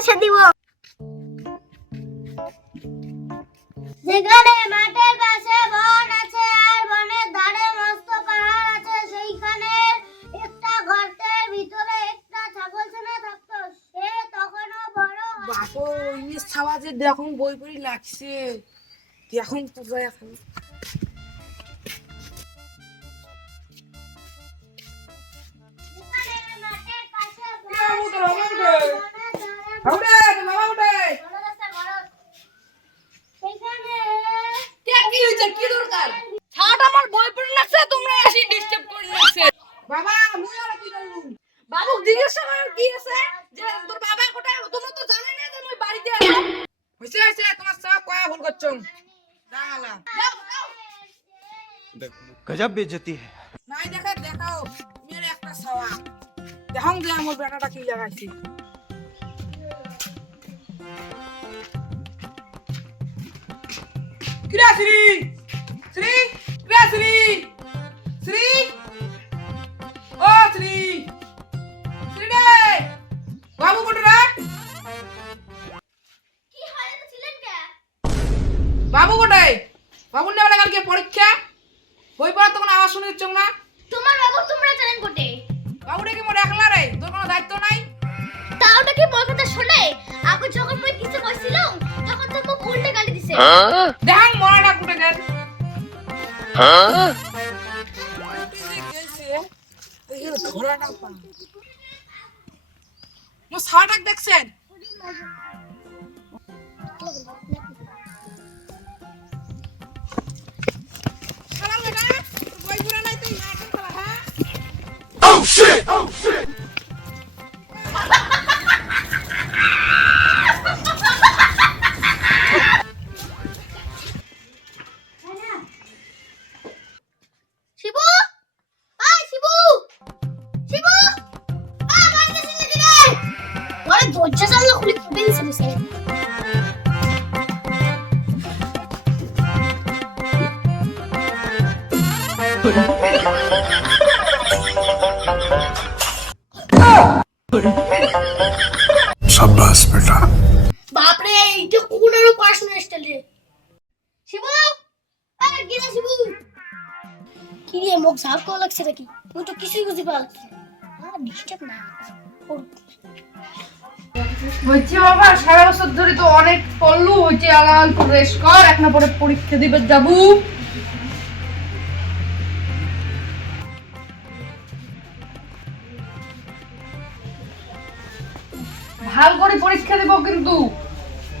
বাতাসে দিব। যেখানে মাঠের পাশে বন আছে আর বনের ধারে মস্ত পাহাড় আছে, সেইখানে একটা গর্তের ভিতরে একটা ছাগল ছানা থাকতো। সে তখনও বড় বাপু ইংলিশ ছাওয়াজে দেখুন বই পড়ি লাগছে, দেখুন তো যায় এখন। মাঠের পাশে কি দরকার? ছাড়, আমার বই পড়ে লাগছে, তোমরা এসে ডিস্টার্ব করে লাগছে। বাবা মুই আর কি করব? বাবু জিজ্ঞাসা করার কি আছে যে তোর বাবা কোথায়? তোমরা তো জানেন না যে মই বাড়িতে আছি। হইছে হইছে, তোমার সব কয়া ভুল করছো। দাঁড়া गजब बेइज्जती है। নাই দেখে দেখাও মেরে একটা ছাওয়া। দেখুন যে আমার বেটাটা কি লাগাইছে। কিরা শ্রী শ্রী কিরা শ্রী শ্রী ও শ্রী শ্রী রে বাবু কোটে রে? কি হয়ে ছিলেন কে? বাবু কোটে? বাবুর নেবে কালকে পরীক্ষা, বই পড়া তখন আওয়াজ শুনে দিচ্ছ না? তোমার বাবু তোমরা জানেন কোটে? বাবুটা কি মোর একলা রে? তোর কোনো দায়িত্ব নাই? তাওটা কি বল কথা শুনে? আপু যখন মই কিছু কইছিল তখন তো মোক উল্টে গালি দিছে। দেখাং মরাটা কোটে গেল। ছাড়াটাক দেখছেন? শালা বেটা, বই পড়া নাই তুই নাটক করা, হ্যাঁ? Oh shit! Oh shit! Shibu, ওই শিবু, শিবু, বাড়ি গেছিস নাকি রে? ওরে দরজা জানলা খুলে খুবে দিছে বসে। शाबाश बेटा। বাপরে এইটা কোনের পড়াশোনা স্টাইল রে। শিবু, আরে কি রে শিবু? কি রে মোক সাফ করা লাগছে নাকি? মই তো কিছুই বুঝি পারছি না। ডিস্টার্ব না করো। বলছি বাবা সারা বছর ধরে তো অনেক পড়লু হইছে, আলাল রেস্ট কর, এক না পরে পরীক্ষা দিবে যাবো। ভাল করে পরীক্ষা দেব কিন্তু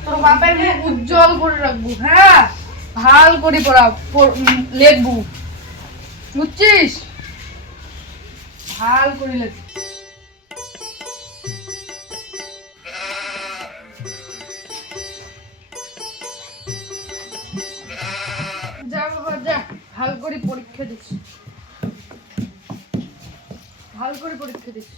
তোর বাপের মুখ উজ্জ্বল করে রাখবো, হ্যাঁ? ভাল করে লিখবো, বুঝছিস? ভাল করে লিখবি। যা বাবা যা, ভাল করে পরীক্ষা দিস, ভাল করে পরীক্ষা দিস।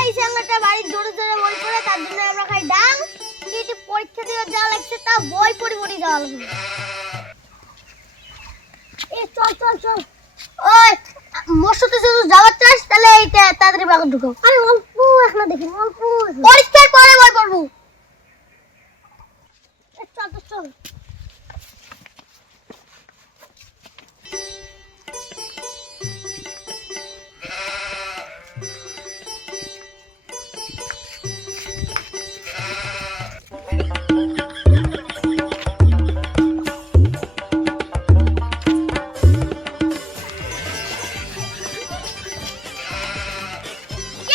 এই ছেলেটা বাড়ি জোরে জোরে বই পড়ে, তার জন্য আমরা খাই ডাং। এটি পরীক্ষা দিয়ে যা লাগছে তা বই পড়ি পড়ি যাওয়া লাগবে। এ চল চল চল, ওই মোর সাথে যদি যাওয়ার চাস তাহলে এইটা তাড়াতাড়ি বাগে ঢুকাও। আরে অল্প এখন দেখি, অল্প পরীক্ষার পরে বই পড়বো। চল তো চল।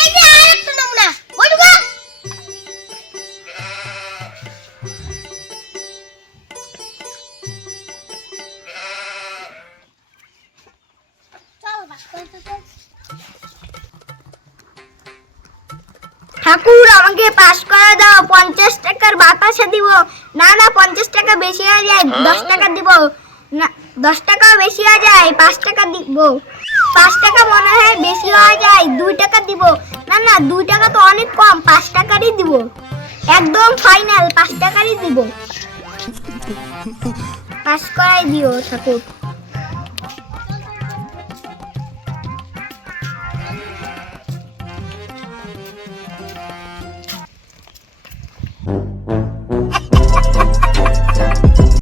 এই যে আরেকটা নমুনা, বই ঢুকা। ঠাকুর আমাকে পাস করে দাও, 50 টাকার বাতাসে দিব। না না 50 টাকা বেশি হয়ে যায়, 10 টাকা দিব। না 10 টাকাও বেশি হয়ে যায়, 5 টাকা দিব। 5 টাকা মনে হয় বেশি হয়ে যায়, 2 টাকা দিব। না না 2 টাকা তো অনেক কম, 5 টাকারই দিব। একদম ফাইনাল 5 টাকারই দিব। পাস করাই দিও ঠাকুর।